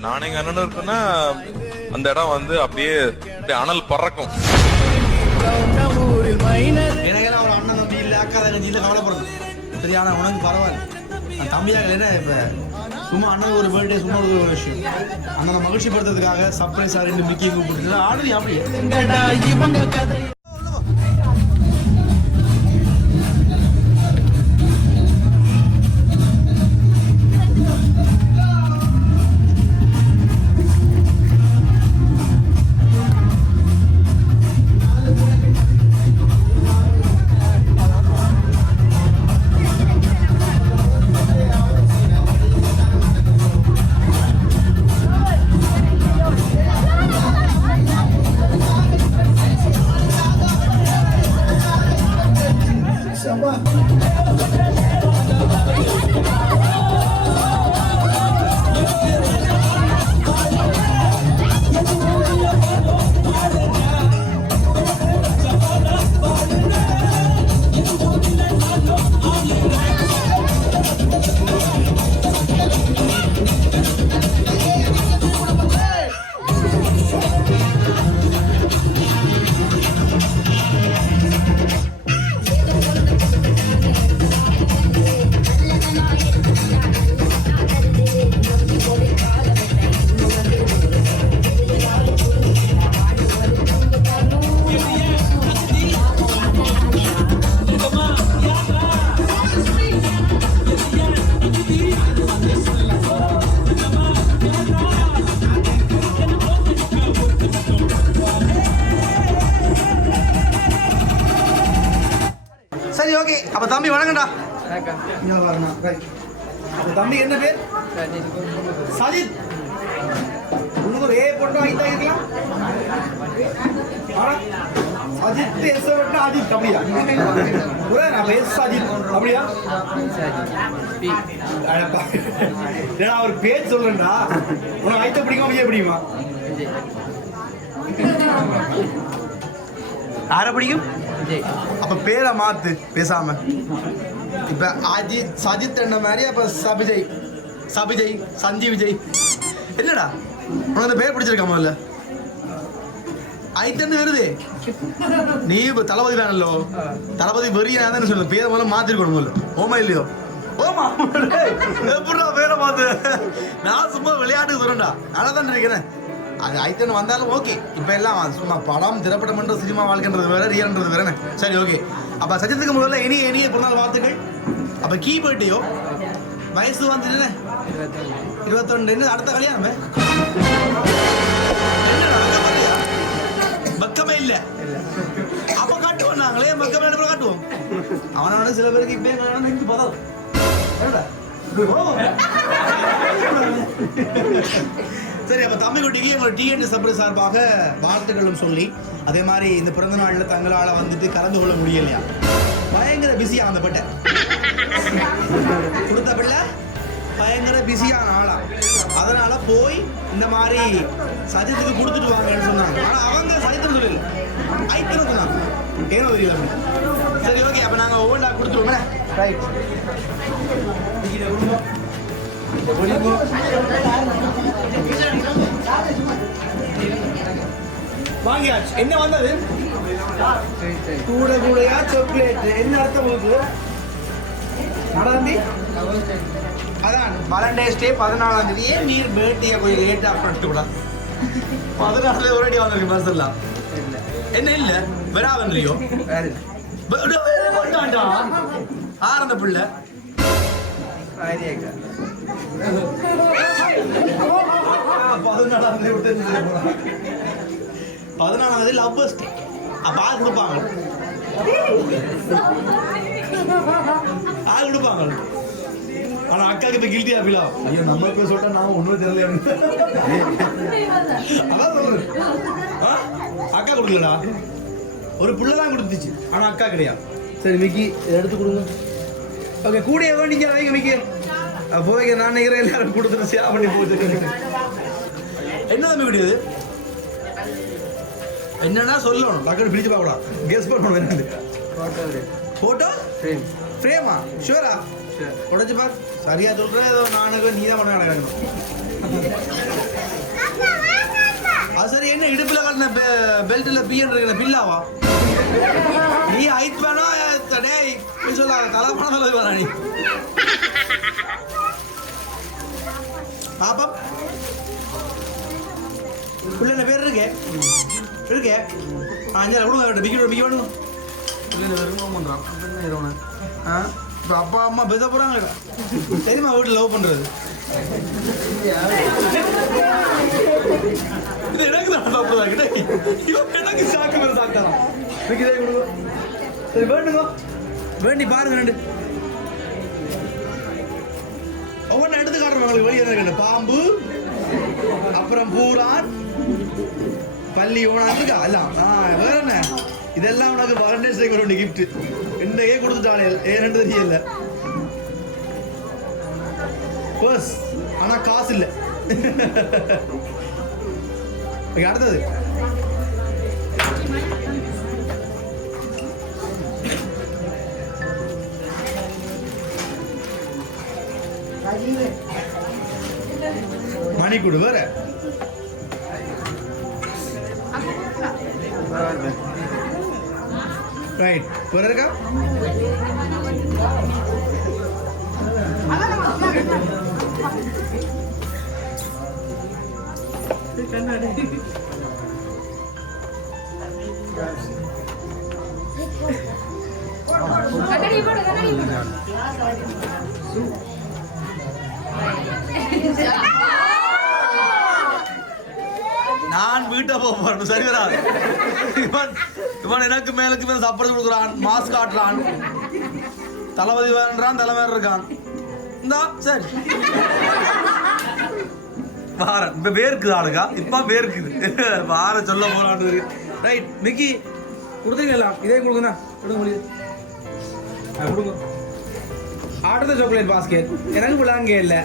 நானே எங்க அண்ணனும் இருக்குன்னா அந்த இடம் வந்து அப்படியே அனல் பறக்கும். எனக்கு ஒரு அண்ணன் தம்பி இல்லை அக்கா தங்கச்சி இல்லை கவலைப்படுறது சரியான உனக்கு பரவாயில்ல. நான் தம்பியாக இல்லை இப்போ சும்மா அண்ணன் ஒரு பர்த்டே சும்மா ஒரு விஷயம் அண்ணனை மகிழ்ச்சிப்படுத்துறதுக்காக சர்ப்ரைஸாக 2 மிக்கி கூப்பிட்டு ஆடுது அப்படியே. சரி ஓகே. அப்போ தம்பி வணக்கம்டா. தம்பி என்ன பேர்? சஜித். உங்களுக்கு ஒரு ஏ போட்டு வாங்கிட்டா இருக்கலாம். சஜித் எஸ் போட்டு அஜித் அப்படியா? ஒரே நான் எஸ் சஜித் அப்படியா? ஏன்னா அவர் பேர் சொல்றேன்டா. உனக்கு ஐத்த பிடிக்குமா விஜய் பிடிக்குமா? யாரை பிடிக்கும்? அப்ப பேரை மாத்து பேசாம. இப்ப அஜித் சஜித் என்ன மாதிரி அப்ப சபிஜய் சபிஜய் சஞ்சீவ் விஜய் என்னடா உனக்கு அந்த பேர் பிடிச்சிருக்காம இல்ல ஐத்தன்னு வருது. நீ இப்ப தளபதி வேணല്ലോ தளபதி வெறியாதான்னு சொல்லு. பேரை முதல்ல மாத்திருக்கணும் முதல்ல. ஓமா இல்லையோ? ஓமா எப்படா பேரை மாத்து? நான் சும்மா விளையாட்டுக்கு சொல்றேன்டா. நல்லா தான் இருக்கிறேன். அது ஐத்தன் வந்தாலும் ஓகே. இப்போ எல்லாம் சும்மா படம் திரைப்படம்ன்ற சினிமா வாழ்க்கைன்றது வேற ரியல்ன்றது வேறனே. சரி ஓகே. அப்போ சஜித்துக்கு முதல்ல இனிய பிறநாள் வாழ்த்துக்கள். அப்போ கீ போயிட்டியோ வயசு வந்துட்டு 21 அடுத்த கல்யாணம் பக்கமே இல்லை. அப்போ காட்டுவோம் நாங்களே பக்கமே காட்டுவோம். அவனோட சில பேருக்கு இப்போ பதம் சரி. அப்போ தம்பி குட்டிக்கு எங்களோட டிஎன் சப்ரை சார்பாக வாழ்த்துக்களும் சொல்லி அதே மாதிரி இந்த பிறந்த நாளில் தங்களால் வந்துட்டு கலந்து கொள்ள முடியலையா? பயங்கர பிஸியாக அந்த பட்டை கொடுத்த பிள்ளை பயங்கர பிஸியான ஆளா. அதனால போய் இந்த மாதிரி சஜித்துக்கு கொடுத்துட்டு வாங்கன்னு சொன்னாங்க. ஆனால் அவங்க சஜித்துன்னு சொல்லல ஐத்தனை சொன்னாங்க. ஏனோ தெரியல. சரி ஓகே. அப்போ நாங்கள் ஒவ்வொன்றா கொடுத்துருவோமே. ரைட். வாங்கியாச்சு. என்ன வந்தது? கூட கூடையா சாக்லேட். என்ன அர்த்தம் உங்களுக்கு? நடந்தி அதான் வேலண்டைன்ஸ் டே 14ஆம் தேதி. ஏன் நீர் பர்த்டே கொஞ்சம் லேட்டாக பண்ணிட்டு கூட 14 ஒரேடி வந்திருக்கு பஸ் எல்லாம். என்ன இல்லை வெறாவன்றியோ ஆரந்த பிள்ளை 14ஆம் லவ்வர்ஸ் டே. அப்ப ஆள் கொடுப்பாங்க ஆனா அக்காக்கு இப்ப கில்ட்டி ஆப்பிலா. ஐயோ நம்ம இப்ப சொல்லிட்டா நான் ஒண்ணுமே தெரியல. அதான் சொல்றேன். அக்கா கொடுக்கலடா. ஒரு புள்ளதான் கொடுத்துச்சு ஆனா அக்கா கிடையாது. சரி மிக்கி எடுத்து கொடுங்க. ஓகே கூட வேண்டிங்க வைங்க மிக்கி. போய்க்க நான் நினைக்கிறேன் எல்லாரும் கொடுத்துட்டு சேவ் பண்ணி போச்சு. என்ன தம்பி கிடையாது? என்னன்னா சொல்லணும். டக்குனு பிடிச்சு பார்க்க கூடாது. கெஸ் பண்ணணும். என்னது போட்டோ ஃப்ரேமா? ஷூரா? உடச்சு பார். சரியா சொல்றேன். ஏதோ நானுக்கு நீ தான் பண்ண நடக்கணும். காட்டின பெல்ட்டில் பிஎன் இருக்கிற பில்லாவா நீ ஐத் வேணா டேய் சொல்லாத தலை பணம் சொல்லுது வேணா நீ பாப்பா பிள்ளை பேர் இருக்கே அஞ்சாறு கொடுங்க பிக்கி வேணும் பிள்ளை வெறும் பண்ணுறான் இப்போ அப்பா அம்மா பேச போகிறாங்க தெரியுமா வீட்டில் லவ் பண்ணுறது இது எனக்கு தான் சாப்பிடுறா கிட்ட இவன் எனக்கு சாக்கு மேலே சாப்பிட்டாரான் இதே கொடுங்க சரி வேண்டுங்க வேண்டி பாருங்க ரெண்டு ஒவ்வொன்றும் எடுத்து காட்டுறோம் உங்களுக்கு வெளியே இருக்கு பாம்பு அப்புறம் பூரான் பள்ளி ஓனான் இருக்கா எல்லாம் வேற என்ன இதெல்லாம் உனக்கு வாலண்டைன்ஸ் டேக்கு ஒரு கிஃப்ட் இன்றைக்கே கொடுத்துட்டானே ஏன்னு தெரியல பர்ஸ் ஆனா காசு இல்லை அடுத்தது மணிக்கூடு வேற ரைட் வேற இருக்கா நான் வீட்டை போறேன் சரி வராது இவன் எனக்கு மேலுக்கு மேல சப்போர்ட் கொடுக்குறான் மாஸ்க் காட்டுறான் தளபதி வேறான் தலைவர் இருக்கான் இந்தா சரி வாரன் இப்ப வேர்க்குது ஆளுக்கா இப்ப வேர்க்குது வார சொல்ல போறான் ரைட் மிக்கி கொடுத்தீங்களா இதே கொடுங்கண்ணா கொடுங்க முடியுது கொடுங்க அடுத்த சாக்லேட் பாஸ்கெட் எனக்கு விளாங்க இல்லை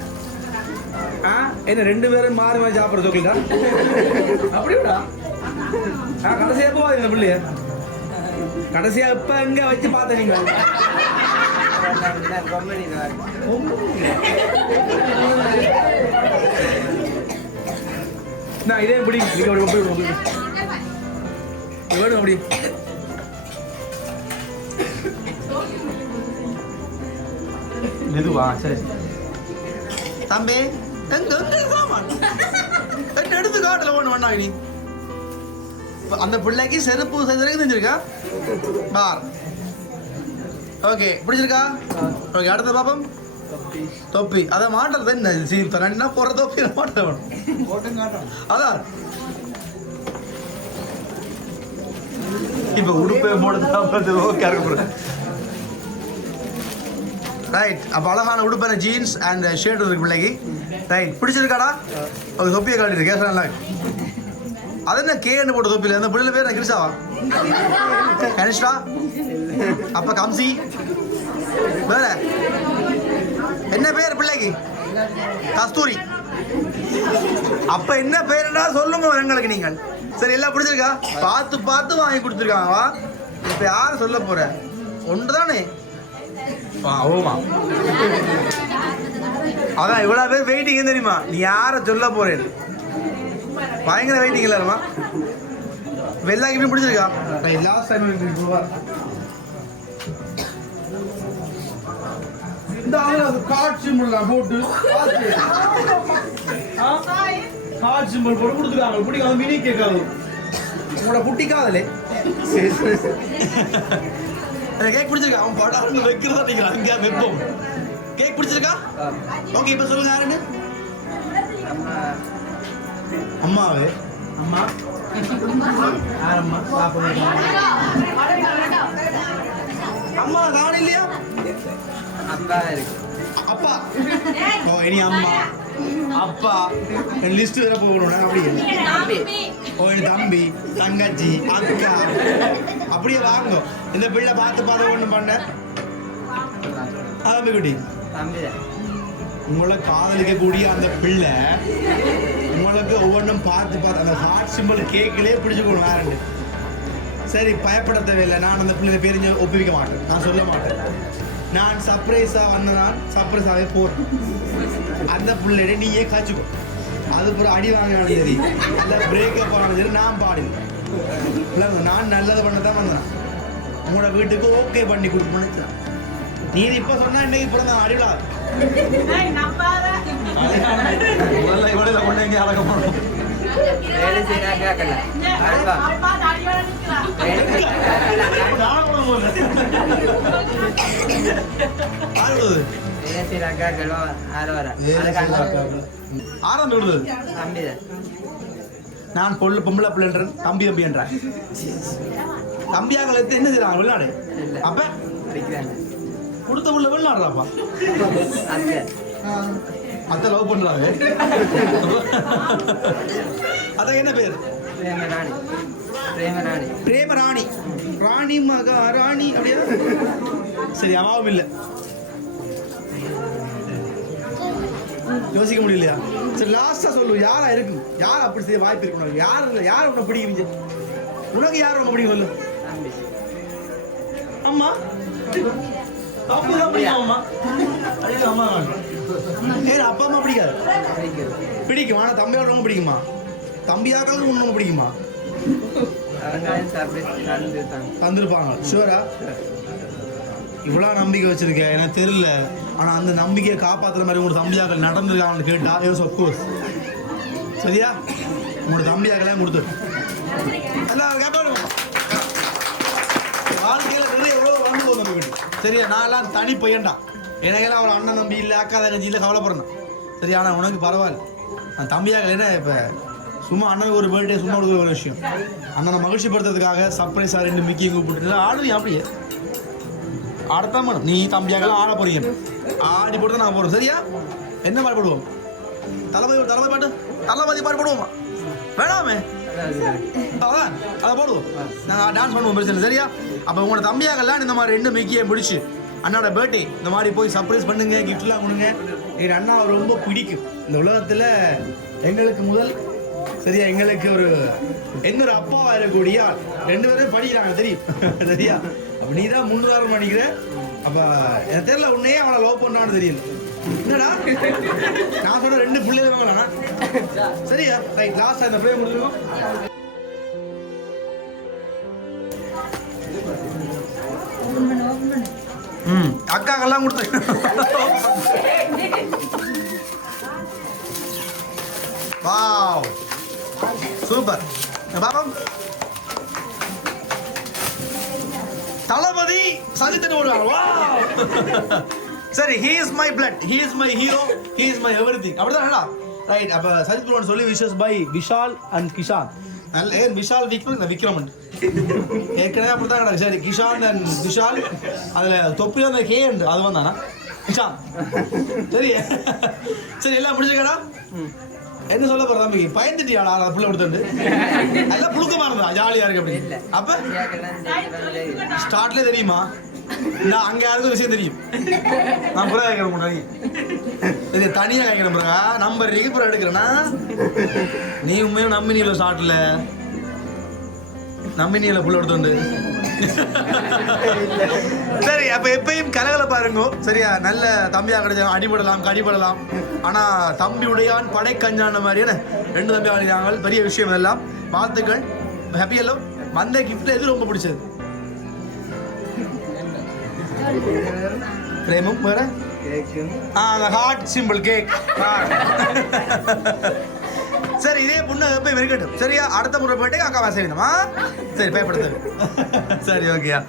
என்ன ரெண்டு பேரும் மாறி மாறி சாப்பிட்ற சாக்லேட்டா அப்படியா கடைசியா எப்போ இந்த பிள்ளைய கடைசியா இப்ப எங்க வச்சு பார்த்த நீங்க இதே பிடிக்கும் வேணும் அப்படி மெதுவா சரி தம்பி எங்க சாமான் எடுத்து காட்டல ஒண்ணு வேண்டாம் நீ அந்த பிள்ளைக்கு செருப்பு செய்யறதுக்கு தெரிஞ்சிருக்கா பார் ஓகே பிடிச்சிருக்கா ஓகே அடுத்த பாப்பம் தொப்பி அதை மாட்டல் என்ன சீர்த்தனா போற தொப்பி மாட்ட வேணும் அதான் இப்ப உடுப்பை போடுறது ஓகே இருக்கு ரைட் அப்போ அழகான உடுப்பான ஜீன்ஸ் அண்ட் ஷர்ட் இருக்கு பிள்ளைக்கு ரைட் பிடிச்சிருக்காடா ஒரு தொப்பியை காட்டிட்டு கேட்கலாம் அது என்ன கேன்னு போட்ட தொப்பியில் அந்த பிள்ளைல பேர் கிரிஷாவா கனிஷ்டா அப்ப கம்சி வேற என்ன பேர் பிள்ளைக்கு கஸ்தூரி அப்ப என்ன பேருன்னா சொல்லுங்க எங்களுக்கு நீங்கள் சரி எல்லாம் பிடிச்சிருக்கா பார்த்து பார்த்து வாங்கி கொடுத்துருக்காங்க இப்ப யாரும் சொல்ல போற ஒன்றுதானே ஓமா அதான் இவ்வளவு பேர் வெயிட்டிங் தெரியுமா நீ யார சொல்ல போறேன் பயங்கர வெயிட்டிங் இல்லமா வெள்ளா கிட்ட பிடிச்சிருக்கா லாஸ்ட் டைம் இந்த கார்ட் சிம்பிள் போட்டு கார்ட் சிம்பிள் போட்டு கொடுத்துருக்காங்க பிடிக்காத மினி கேட்காது உங்களோட புட்டிக்காதலே சரி சரி கேக் பிடிச்சிருக்கா அவன் படம் வைக்கிறதா நீங்க அங்கே வைப்போம் கேக் பிடிச்சிருக்கா ஓகே இப்ப சொல்லுங்க யாருன்னு அம்மாவே அம்மா யாரம்மா அம்மா காண இல்லையா அப்பா ஓ இனி அம்மா அப்பா லிஸ்ட் வேற போகணும் அப்படியே ஓ என் தம்பி தங்கச்சி அக்கா அப்படியே வாங்க இந்த பிள்ளை பார்த்து பார்த்து ஒண்ணு பண்ண தம்பி குட்டி உங்களை காதலிக்க கூடிய அந்த பிள்ளை உங்களுக்கு ஒவ்வொன்றும் பார்த்து பார்த்து அந்த ஹார்ட் சிம்பிள் கேக்கிலே பிடிச்சுக்கணும் வேறண்டு சரி பயப்பட தேவையில்லை நான் அந்த பிள்ளைங்க பேரிஞ்சு ஒப்புவிக்க மாட்டேன் நான் சொல்ல மாட்டேன் நான் சர்ப்ரைஸா வந்த நான் சர்ப்ரைஸாவே போறேன் அந்த பிள்ளைய நீயே காய்ச்சிக்கோ அது ஒரு அடி வாங்கினாலும் சரி இல்லை பிரேக்கப் ஆனாலும் சரி நான் பாடினேன் இல்லை நான் நல்லது பண்ண தான் வந்தேன் உங்களோட வீட்டுக்கு ஓகே பண்ணி கொடுப்பேன்னு நீ இப்போ சொன்னா இன்னைக்கு பிறந்த அடிவிழா முதல்ல இவடையில கொண்டு எங்கே அழக போகணும் நான் பொம்பளை பிள்ளை தம்பி தம்பி என்றேன் தம்பியாக என்ன செய்யறாங்க வெளிநாடு அப்ப கொடுத்த உள்ள வெளிநாடுறாப்பா அத்தை லவ் பண்றாங்க அதான் என்ன பேர் பிரேமராணி ராணி மகா ராணி அப்படியா சரி அவாவும் இல்லை யோசிக்க முடியலையா சரி லாஸ்டா சொல்லு யாரா இருக்கு யார் அப்படி செய்ய வாய்ப்பு இருக்கு உனக்கு யார் இல்லை யார் உனக்கு பிடிக்கும் உனக்கு யார் ரொம்ப பிடிக்கும் சொல்லு அம்மா அம்மா அப்பா அம்மா பிடிக்காது பிடிக்கும் ஆனா தம்பியோட ரொம்ப பிடிக்குமா தம்பியாக்கள் ரொம்ப பிடிக்குமா தந்திருப்பாங்க ஷூரா இவ்வளவு நம்பிக்கை வச்சிருக்கேன் எனக்கு தெரியல ஆனா அந்த நம்பிக்கையை காப்பாத்துற மாதிரி உங்களோட தம்பியாக்கள் நடந்திருக்காங்கன்னு கேட்டா எஸ் அப்கோர்ஸ் சரியா உங்களோட தம்பியாக்களே கொடுத்து வாழ்க்கையில நிறைய எவ்வளவு வந்து போதும் சரியா நான் எல்லாம் தனி பையன்டா எனக்கெல்லாம் ஒரு அண்ணன் தம்பி இல்லை அக்கா தங்கச்சி இல்லை கவலைப்படுறேன் சரி ஆனால் உனக்கு பரவாயில்ல நான் தம்பியாக என்ன இப்போ சும்மா அண்ணனுக்கு ஒரு பர்த்டே சும்மா கொடுக்குற ஒரு விஷயம் அண்ணனை மகிழ்ச்சிப்படுத்துறதுக்காக சர்ப்ரைஸாக 2 மிக்கியை கூப்பிட்டு ஆடுவீங்க அப்படியே ஆடத்தான் மேடம் நீ தம்பியாகலாம் ஆட போறீங்க ஆடி போட்டு நான் போகிறோம் சரியா என்ன பாட்டு போடுவோம் தளபதி பாட்டு தளபதி பாட்டு போடுவோமா வேணாமே அதான் அதை போடுவோம் நாங்கள் டான்ஸ் பண்ணுவோம் பிரச்சனை சரியா அப்போ உங்களோட தம்பியாகலாம் இந்த மாதிரி 2 மிக்கியை முடிச்சு அண்ணாவோட பர்த்டே இந்த மாதிரி போய் சர்ப்ரைஸ் பண்ணுங்க கிஃப்ட்லாம் கொடுங்க எங்கள் அண்ணா ரொம்ப பிடிக்கும் இந்த உலகத்தில் எங்களுக்கு முதல் சரியா எங்களுக்கு ஒரு இன்னொரு அப்பாவா இருக்கக்கூடிய 2 பேரும் படிக்கிறாங்க தெரியும் சரியா அப்போ நீ தான் 3 பண்ணிக்கிற அப்போ எனக்கு தெரியல உன்னையே அவனை லவ் பண்ணான்னு தெரியல என்னடா நான் சொன்ன 2 பிள்ளைங்க வாங்கலாண்ணா சரியா ரைட் லாஸ்ட் அந்த ப்ரே முடிச்சிருக்கோம் அக்காக்கெல்லாம் கொடுத்து வாவ் சூப்பர் பாப்பம் தளபதி சஜித் ஓடுவாங்க சரி he is my blood he is my hero he is my everything அப்படிதானடா ரைட் அப்ப சஜித் ப்ரோன் சொல்லி wishes by Vishal and Kishan ஏன் விஷால் விக்ரமன் ஏற்கனவே அப்படித்தான் கிடக்கு சரி கிஷான் அண்ட் விஷால் அதுல தொப்பில அந்த கே உண்டு அது வந்தானா கிஷான் சரி சரி எல்லாம் முடிச்சுக்கடா என்ன சொல்ல போற தம்பி பயந்துட்டியாடா புள்ள கொடுத்துட்டு எல்லாம் புழுக்கமா இருந்தா ஜாலியா இருக்கு அப்படி அப்ப ஸ்டார்ட்ல தெரியுமா நான் அங்க யாருக்கும் விஷயம் தெரியும் நான் புற கேட்கிற முன்னாடி சரி தனியா கேட்கிறேன் புறா நம்பர் இருக்கு புற எடுக்கிறேன்னா நீ உண்மையும் நம்பினியில ஸ்டார்ட்ல நம்பினியில புள்ள எடுத்துண்டு சரி அப்ப எப்பயும் கலகலப்பா இருக்கும் சரியா நல்ல தம்பியா கிடைச்சா அடிபடலாம் கடிபடலாம் ஆனா தம்பி உடையான் படை கஞ்சான மாதிரியான 2 தம்பி ஆடினாங்க பெரிய விஷயம் எல்லாம் வாழ்த்துக்கள் ஹாப்பி எல்லாம் வந்த கிஃப்ட் எது ரொம்ப பிடிச்சது பிரேமும் வேற அந்த ஹார்ட் சிம்பிள் கேக் சரி இதே புண்ணு போய் வெறுக்கட்டும் சரியா அடுத்த முறை போயிட்டு அக்கா வாச வேணுமா சரி பயப்படுத்து சரி ஓகேயா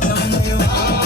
தந்தே வா